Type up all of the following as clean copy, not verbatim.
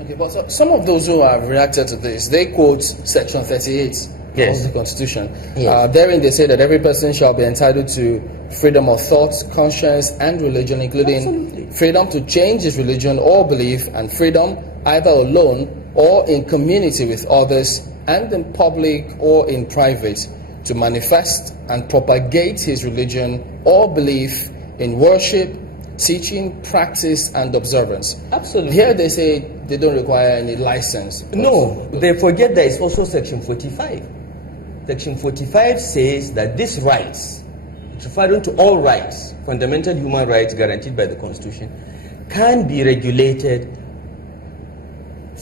Okay, but some of those who have reacted to this, they quote Section 38 of the Constitution. Yes. Therein they say that every person shall be entitled to freedom of thought, conscience, and religion, including freedom to change his religion or belief, and freedom either alone or in community with others, and in public or in private, to manifest and propagate his religion or belief in worship, teaching, practice, and observance. Absolutely. Here they say they don't require any license. No, they forget there is also Section 45. Section 45 says that these rights, referring to all rights, fundamental human rights guaranteed by the Constitution, can be regulated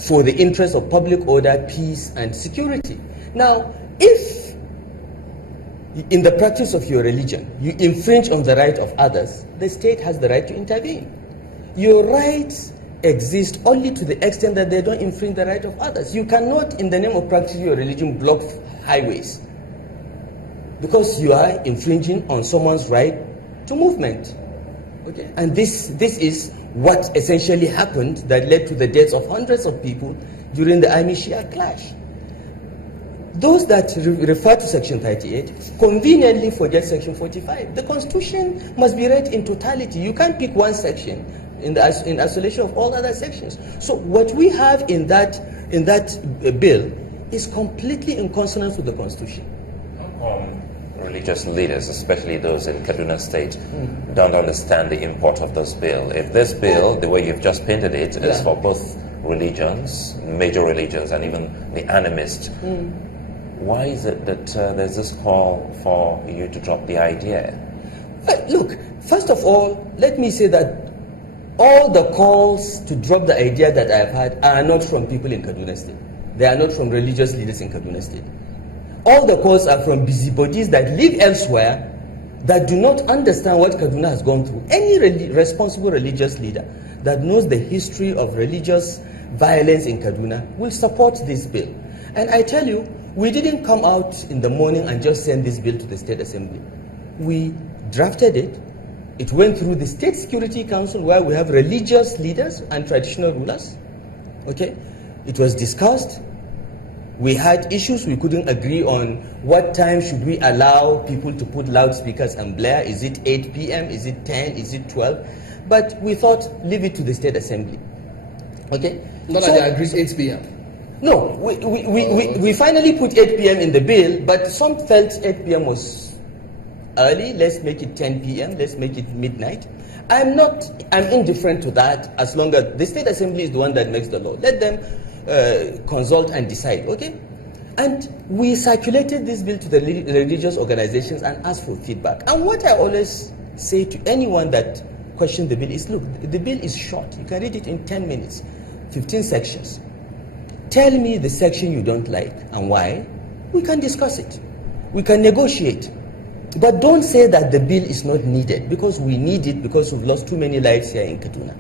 for the interest of public order, peace, and security. Now, if in the practice of your religion you infringe on the right of others, the state has the right to intervene. Your rights exist only to the extent that they don't infringe the right of others. You cannot, in the name of practicing your religion, block highways because you are infringing on someone's right to movement. Okay? And this is what essentially happened that led to the deaths of hundreds of people during the Army-Shia clash. Those that refer to Section 38 conveniently forget Section 45. The Constitution must be read in totality. You can't pick one section in isolation of all other sections. So what we have in that bill is completely in consonance with the Constitution. Religious leaders, especially those in Kaduna State, don't understand the import of this bill. If this bill, the way you've just painted it, is for both religions, major religions, and even the animists, why is it that there's this call for you to drop the idea? Well, look, first of all, let me say that all the calls to drop the idea that I've had are not from people in Kaduna State. They are not from religious leaders in Kaduna State. All the calls are from busybodies that live elsewhere that do not understand what Kaduna has gone through. Any responsible religious leader that knows the history of religious violence in Kaduna will support this bill. And I tell you, we didn't come out in the morning and just send this bill to the State Assembly. We drafted it. It went through the State Security Council where we have religious leaders and traditional rulers. Okay? It was discussed. We had issues we couldn't agree on. What time should we allow people to put loudspeakers and blare? Is it 8 p.m.? Is it 10? Is it 12? But we thought, leave it to the State Assembly. Okay? Not that they agreed 8 p.m. No, we finally put 8 p.m. in the bill, but some felt 8 p.m. was early. Let's make it 10 p.m. Let's make it midnight. I'm indifferent to that as long as the State Assembly is the one that makes the law. Let them consult and decide, okay? And we circulated this bill to the religious organizations and asked for feedback. And what I always say to anyone that questions the bill is, look, the bill is short. You can read it in 10 minutes, 15 sections. Tell me the section you don't like and why. We can discuss it. We can negotiate. But don't say that the bill is not needed, because we need it because we've lost too many lives here in Kaduna.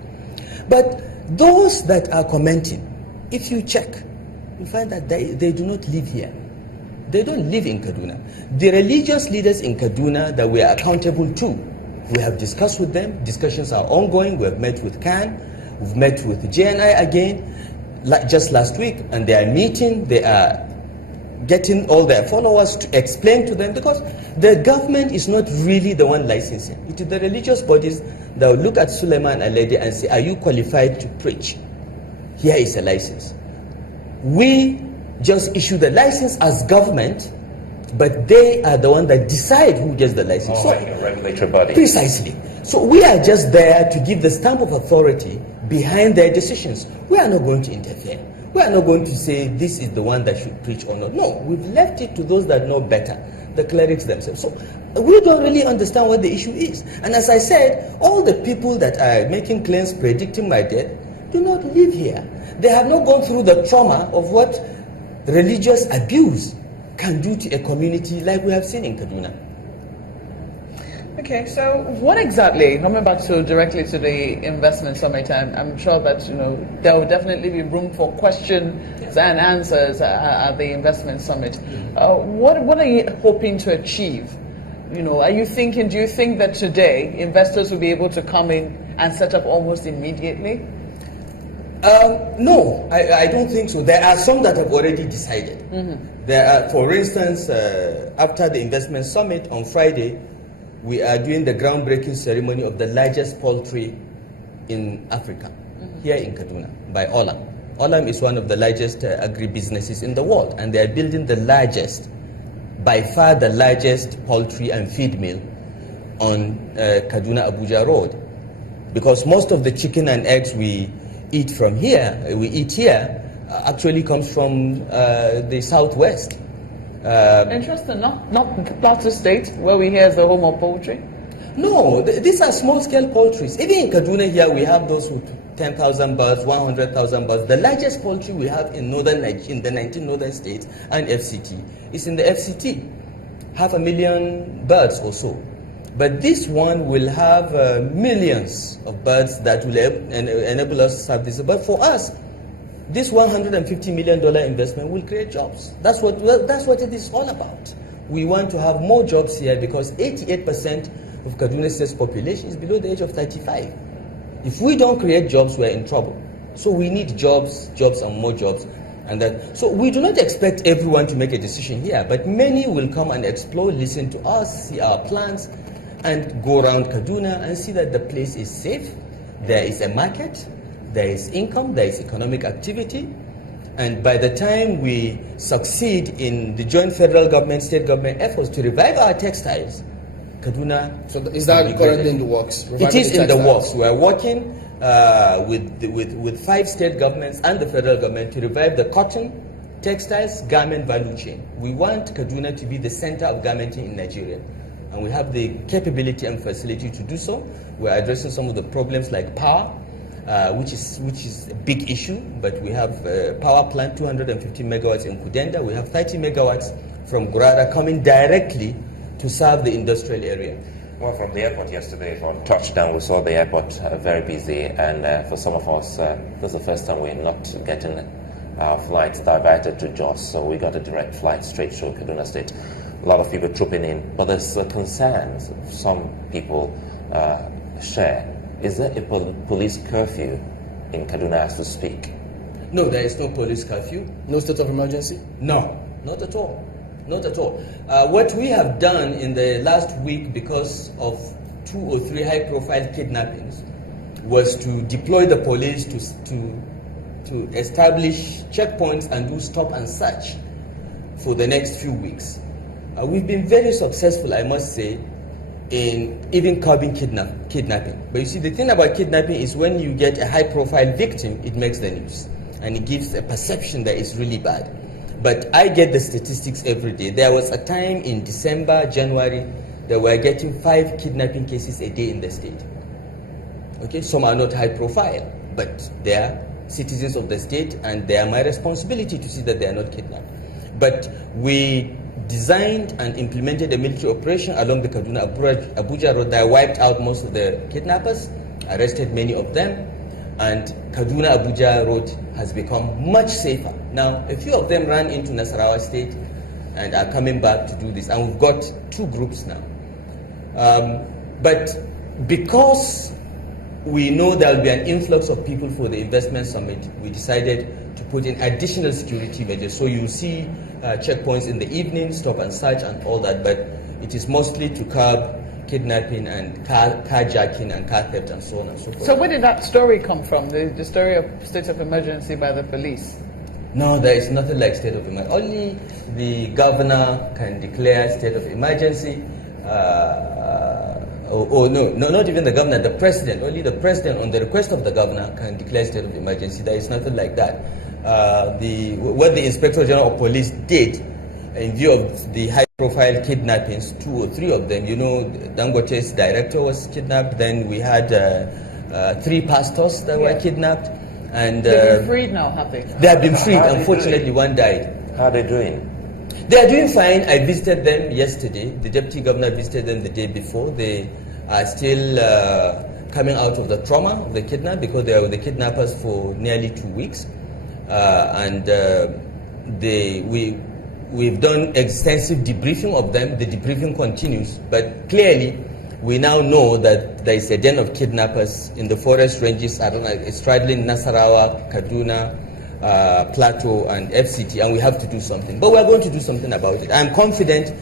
But those that are commenting, if you check, you find that they do not live here. They don't live in Kaduna. The religious leaders in Kaduna that we are accountable to, we have discussed with them. Discussions are ongoing. We have met with CAN. We've met with JNI again, just last week, and they are meeting. They are getting all their followers to explain to them, because the government is not really the one licensing. It is the religious bodies that will look at Suleiman Alede and say, are you qualified to preach? Here is a license. We just issue the license as government, but they are the one that decide who gets the license. Like a regulatory body. Precisely. So we are just there to give the stamp of authority behind their decisions. We are not going to interfere. We are not going to say this is the one that should preach or not. No, we've left it to those that know better, the clerics themselves. So we don't really understand what the issue is. And as I said, all the people that are making claims predicting my death do not live here. They have not gone through the trauma of what religious abuse can do to a community like we have seen in Kaduna. Okay, so what exactly, coming back directly to the investment summit, and I'm sure that there will definitely be room for questions and answers at the investment summit. What are you hoping to achieve? Do you think that today investors will be able to come in and set up almost immediately? No, I don't think so. There are some that have already decided. There are, for instance, after the investment summit on Friday, we are doing the groundbreaking ceremony of the largest poultry in Africa, here in Kaduna, by Olam. Olam is one of the largest agribusinesses in the world, and they are building the largest, by far the largest poultry and feed mill on Kaduna Abuja Road. Because most of the chicken and eggs we eat here, actually comes from the southwest. Interesting, not Plateau State, where we hear is the home of poultry. No, these are small-scale poultries. Even in Kaduna here, we have those with 10,000 birds, 100,000 birds. The largest poultry we have in the 19 northern states and FCT is in the FCT, 500,000 birds or so. But this one will have millions of birds that will enable us to serve this. But for us, this $150 million investment will create jobs. That's what it is all about. We want to have more jobs here because 88% of Kaduna State's population is below the age of 35. If we don't create jobs, we're in trouble. So we need jobs and more jobs. So we do not expect everyone to make a decision here, but many will come and explore, listen to us, see our plans, and go around Kaduna and see that the place is safe, there is a market, there is income, there is economic activity, and by the time we succeed in the joint federal government, state government efforts to revive our textiles, Kaduna... So is that currently in the works? It is in the works. We are working with 5 state governments and the federal government to revive the cotton, textiles, garment value chain. We want Kaduna to be the center of garmenting in Nigeria. And we have the capability and facility to do so. We're addressing some of the problems like power, which is a big issue, but we have a power plant, 250 megawatts in Kudenda. We have 30 megawatts from Gurara coming directly to serve the industrial area. Well, from the airport yesterday, on touchdown, we saw the airport very busy, and for some of us, this is the first time we're not getting our flights diverted to Jos, so we got a direct flight straight to Kaduna State. A lot of people trooping in, but there's concerns some people share. Is there a police curfew in Kaduna as to speak? No, there is no police curfew. No state of emergency? No, not at all. Not at all. What we have done in the last week, because of 2 or 3 high-profile kidnappings, was to deploy the police to establish checkpoints and do stop and search for the next few weeks. We've been very successful, I must say, in even curbing kidnapping. But you see, the thing about kidnapping is when you get a high-profile victim, it makes the news, and it gives a perception that it's really bad. But I get the statistics every day. There was a time in December, January, that we were getting 5 kidnapping cases a day in the state. Okay, some are not high profile, but they are citizens of the state, and they are my responsibility to see that they are not kidnapped. But we designed and implemented a military operation along the Kaduna Abuja Road that wiped out most of the kidnappers, arrested many of them, and Kaduna Abuja Road has become much safer. Now, a few of them ran into Nasarawa State and are coming back to do this, and we've got 2 groups now. But because we know there will be an influx of people for the investment summit, we decided to put in additional security measures. So you see checkpoints in the evening, stop and search and all that, but it is mostly to curb kidnapping and carjacking and car theft and so on and so forth. So where did that story come from, the story of state of emergency by the police? No, there is nothing like state of emergency. Only the governor can declare state of emergency. No, not even the governor, the president. Only the president, on the request of the governor, can declare state of emergency. There is nothing like that. What the Inspector General of Police did, in view of the high-profile kidnappings, 2 or 3 of them, you know, Dangote's director was kidnapped. Then we had 3 pastors that were kidnapped. And they've been freed now, have they? They have been freed. Unfortunately, one died. How are they doing? They are doing fine. I visited them yesterday. The deputy governor visited them the day before. They are still coming out of the trauma of the kidnap, because they were with the kidnappers for nearly 2 weeks. We've done extensive debriefing of them. The debriefing continues, but clearly We now know that there is a den of kidnappers in the forest ranges straddling Nasarawa, Kaduna, Plateau, and FCT, and we have to do something. But we are going to do something about it. I'm confident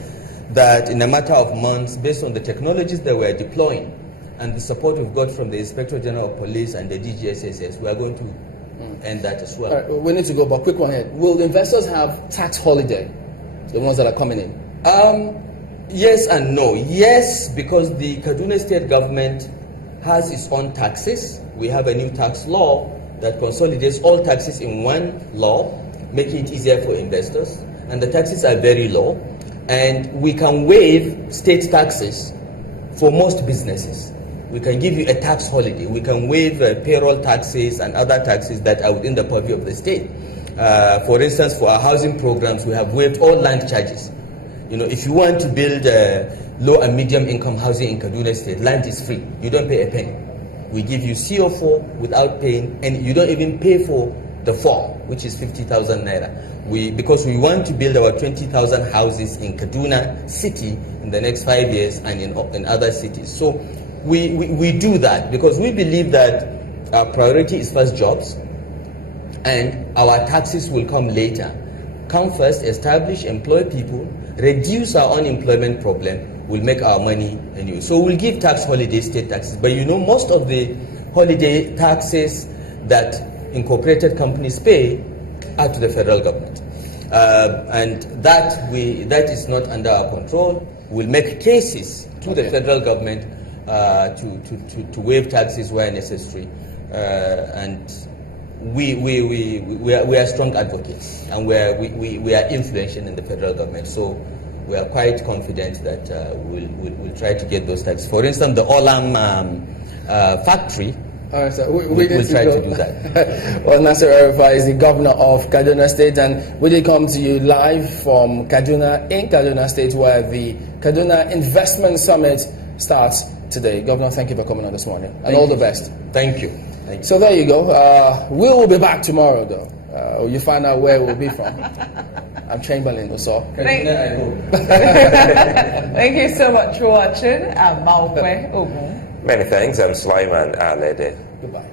that in a matter of months, based on the technologies that we are deploying and the support we've got from the Inspector General of Police and the DGSSS, we are going to end that as well. All right, we need to go, but quick one here. Will the investors have tax holiday, the ones that are coming in? Yes and no. Yes, because the Kaduna state government has its own taxes. We have a new tax law that consolidates all taxes in one law, making it easier for investors. And the taxes are very low. And we can waive state taxes for most businesses. We can give you a tax holiday. We can waive payroll taxes and other taxes that are within the purview of the state. For instance, for our housing programs, we have waived all land charges. You know, if you want to build low and medium income housing in Kaduna State, land is free. You don't pay a penny. We give you CO4 without paying, and you don't even pay for the form, which is 50,000 naira. Because we want to build our 20,000 houses in Kaduna City in the next 5 years and in other cities. So we do that because we believe that our priority is first jobs, and our taxes will come later. Come first, establish, employ people, reduce our unemployment problem, will make our money anyway. So we'll give tax holiday, state taxes. But you know, most of the holiday taxes that incorporated companies pay are to the federal government. And that is not under our control. We'll make cases to the federal government to waive taxes where necessary. And we are strong advocates, and we are influential in the federal government. So we are quite confident that we'll try to get those taxes. For instance, the Olam factory. All right, so we'll try to do that. Well, Nasir Rufai is the governor of Kaduna State, and we did come to you live from Kaduna, in Kaduna State, where the Kaduna Investment Summit starts today. Governor, thank you for coming on this morning, and all the best. Thank you. So there you go. We will be back tomorrow, though. You find out where we'll be from. I'm Chamberlain, so. Thank you so much for watching. I'm Maupe Ogun. Many thanks. I'm Sulaiman Alede. Goodbye.